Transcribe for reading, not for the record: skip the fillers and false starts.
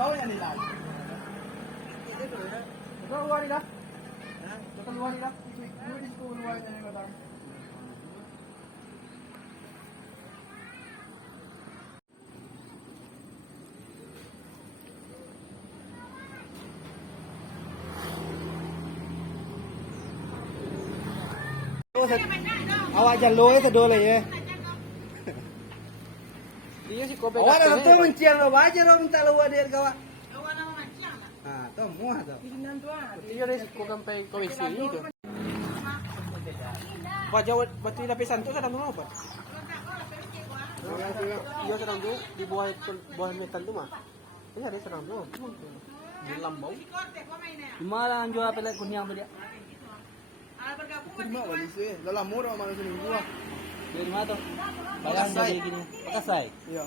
bawah yang nilai. Keluar ni dah. Keluar ni dah. Dua di sekolah luar ni kata. Awak jalur itu dole ya. Iya sih kopi. Awak dah tu menciang lo aja lo minta lo dia kawan. Ah, tu muah tu. Iya deh kok sampai komisi itu. Wajah batu lapisan tu sedang apa? Iya sedang tu di bawah metal tu mah. Iya dia sedang tu. Di lambau. Di mana jual pelet kunyang tu dia? Terima balik sih. Dalam murah mana sini gua. Dari mana tu? Barang dari gini. Pakasai. Iya.